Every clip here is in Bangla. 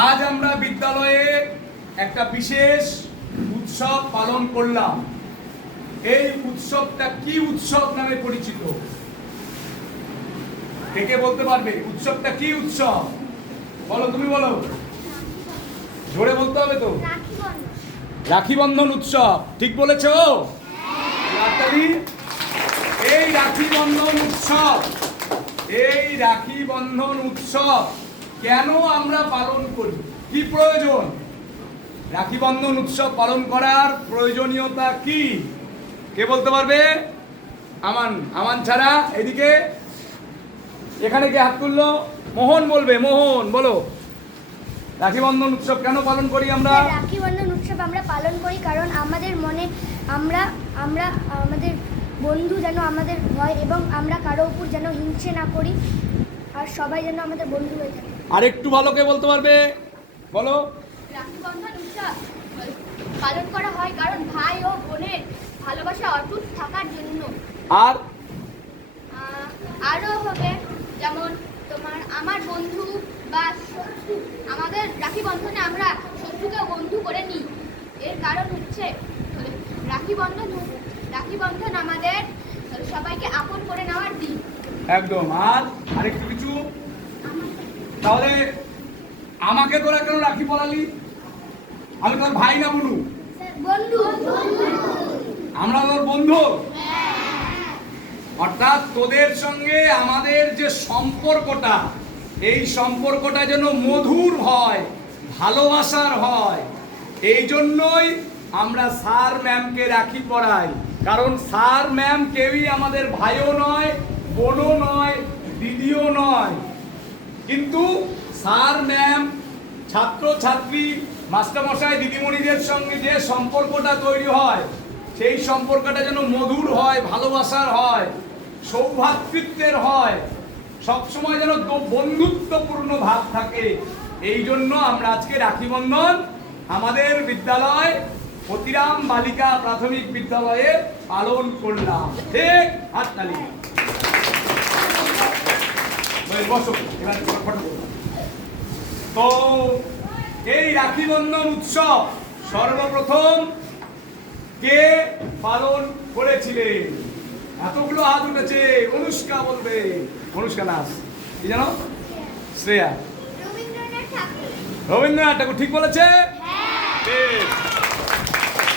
আজ আমরা বিদ্যালয়ে একটা বিশেষ উৎসব পালন করলাম। এই উৎসবটা কি উৎসব নামে পরিচিত? কে কে বলতে পারবে উৎসবটা কি উৎসব? বলো, তুমি বলো, জোরে বলতে হবে তো। রাখি বন্ধন উৎসব, ঠিক বলেছ? এই রাখি বন্ধন উৎসব, এই রাখি বন্ধন উৎসব কেন আমরা পালন করি, কি প্রয়োজন? রাখি বন্ধন উৎসব পালন করার প্রয়োজনীয়তা কি? কে বলতে পারবে? আমান ছাড়া এদিকে, এখানে কে হাত তুললো? মোহন বলবে, মোহন বলো। রাখি বন্ধন উৎসব কেন পালন করি আমরা? রাখি বন্ধন উৎসব আমরা পালন করি কারণ আমাদের মনে আমরা আমাদের বন্ধু যেন আমাদের হয় এবং আমরা কারো উপর যেন হিংসে না করি, আর সবাই যেন আমাদের বন্ধু হয়ে থাকে। আর একটু ভালো কে বলতে পারবে? বলো। রাখি বন্ধন উৎসব পালন করা হয় কারণ ভাই ও বোনের ভালোবাসা অটুট থাকার জন্য। আর আরও হবে যেমন আমার বন্ধু বা শত্রু, আমাদের রাখি বন্ধনে আমরা শত্রুকে বন্ধু করে নিই। এর কারণ হচ্ছে রাখি বন্ধন আমাদের সবাইকে আপন করে নেওয়ার দিন। একদম। আর আরেকটু কিছু? তাহলে আমাকে তোরা কেন রাখি পরালি? আমি তোর ভাই না বলু? বন্ধু। আমরা তোর বন্ধু। অর্থাৎ তোদের সঙ্গে আমাদের যে সম্পর্কটা, এই সম্পর্কটা যেন মধুর হয়, ভালোবাসার হয়। এই জন্যই আমরা স্যার ম্যামকে রাখি পরাই। কারণ স্যার ম্যাম কেউই আমাদের ভাইও নয়, বোনও নয়, দিদিও নয়, কিন্তু স্যার ম্যাম, ছাত্র ছাত্রী, মাস্টারমশাই, দিদিমণিদের সঙ্গে যে সম্পর্কটা তৈরি হয়, সেই সম্পর্কটা যেন মধুর হয়, ভালোবাসার হয়, সৌভ্রাতৃত্বের হয়, সবসময় যেন বন্ধুত্বপূর্ণ ভাব থাকে। এই জন্য আমরা আজকে রাখি বন্ধন আমাদের বিদ্যালয় অতিরাম বালিকা প্রাথমিক বিদ্যালয়ে পালন করলাম। ঠিক? হাততালি। বসো, এবার তো এই রাখি বন্ধন উৎসব সর্বপ্রথম কে পালন করেছিলেন? এতগুলো হাত উঠেছে। অনুষ্কা বলবে। অনুষ্কা নাস কি জানো? শ্রেয়া। রবীন্দ্রনাথ ঠাকুর। ঠিক বলেছে?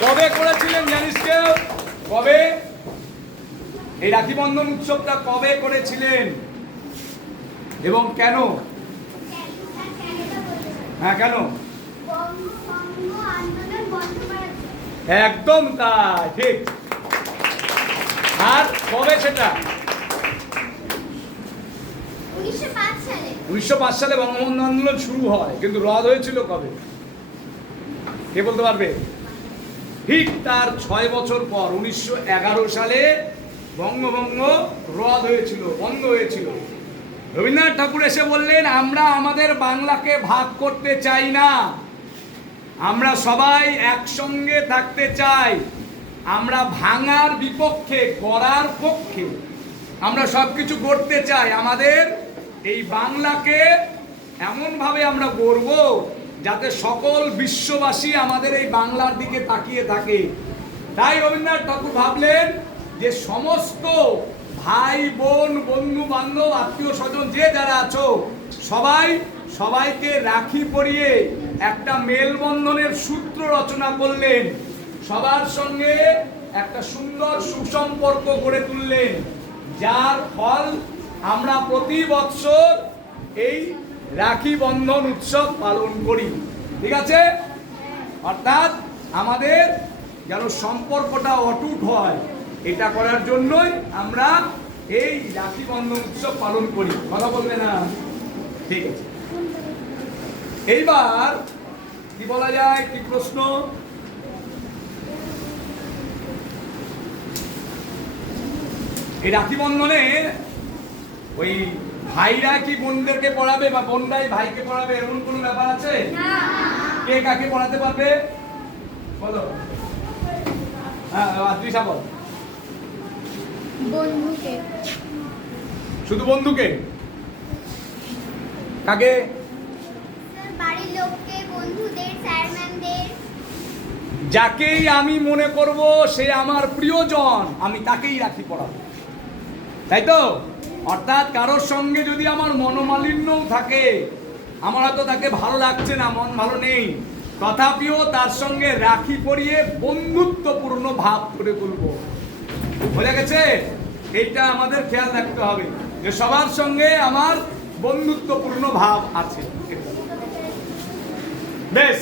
কবে করেছিলেন জানিস কেউ? কবে এই রাখি বন্ধন উৎসবটা কবে করেছিলেন এবং কেন? হ্যাঁ, কেন? একদম তাই, ঠিক। আর কবে সেটা? 1905 সালে বঙ্গবন্ধু আন্দোলন শুরু হয়, কিন্তু রদ হয়েছিল কবে? কে বলতে পারবে? ঠিক তার 6 বছর পর 1911 সালে বঙ্গভঙ্গ রদ হয়েছিল, বন্ধ হয়েছিল। রবীন্দ্রনাথ ঠাকুর এসে বললেন, আমরা আমাদের বাংলাকে ভাগ করতে চাই না, আমরা সবাই একসঙ্গে থাকতে চাই, আমরা ভাঙার বিপক্ষে, গড়ার পক্ষে, আমরা সবকিছু গড়তে চাই। আমাদের এই বাংলাকে এমনভাবে আমরা গড়ব যাতে সকল বিশ্ববাসী আমাদের এই বাংলার দিকে তাকিয়ে থাকে। তাই রবীন্দ্রনাথ ঠাকুর ভাবলেন যে সমস্ত ভাই বোন, বন্ধু বান্ধব, আত্মীয় স্বজন যে যারা আছো, সবাইকে রাখি পরিয়ে একটা মেলবন্ধনের সূত্র রচনা করলেন। সবার সঙ্গে একটা সুন্দর সুসম্পর্ক গড়ে তুললেন, যার ফল আমরা প্রতি বৎসর এই রাখি বন্ধন উৎসব পালন করি। ঠিক আছে? অর্থাৎ আমাদের যেন সম্পর্কটা অটুট হয়, এটা করার জন্যই আমরা এই রাখি বন্ধন উৎসব পালন করি। কথা বলবে না? ঠিক আছে। এইবার কি বলা যায়, কি প্রশ্ন? এই রাখি বন্ধনে ওই ভাইরা কি বোনদেরকে পড়াবে বা বোনরাই ভাইকে পড়াবে, এমন কোনো ব্যাপার আছে? কে কাকে পড়াতে পারবে? বলো। হ্যাঁ, তৃষা বল। বন্ধুকে। শুধু বন্ধুকে? কাকে? বাড়ির লোক। লোককে, বন্ধুদের, স্যার ম্যামদের। যাকেই আমি মনে করব সে আমার প্রিয়জন, আমি তাকেই রাখি পরাবো, তাই তো? অর্থাৎ কারোর সঙ্গে যদি আমার মনোমালিন্যও থাকে, আমার হয়তো তাকে ভালো লাগছে না, মন ভালো নেই, তথাপিও তার সঙ্গে রাখি পরিয়ে বন্ধুত্বপূর্ণ ভাব করে তুলবো। বোঝা গেছে? এইটা আমাদের খেয়াল রাখতে হবে যে সবার সঙ্গে আমার বন্ধুত্বপূর্ণ ভাব আছে। বেশ।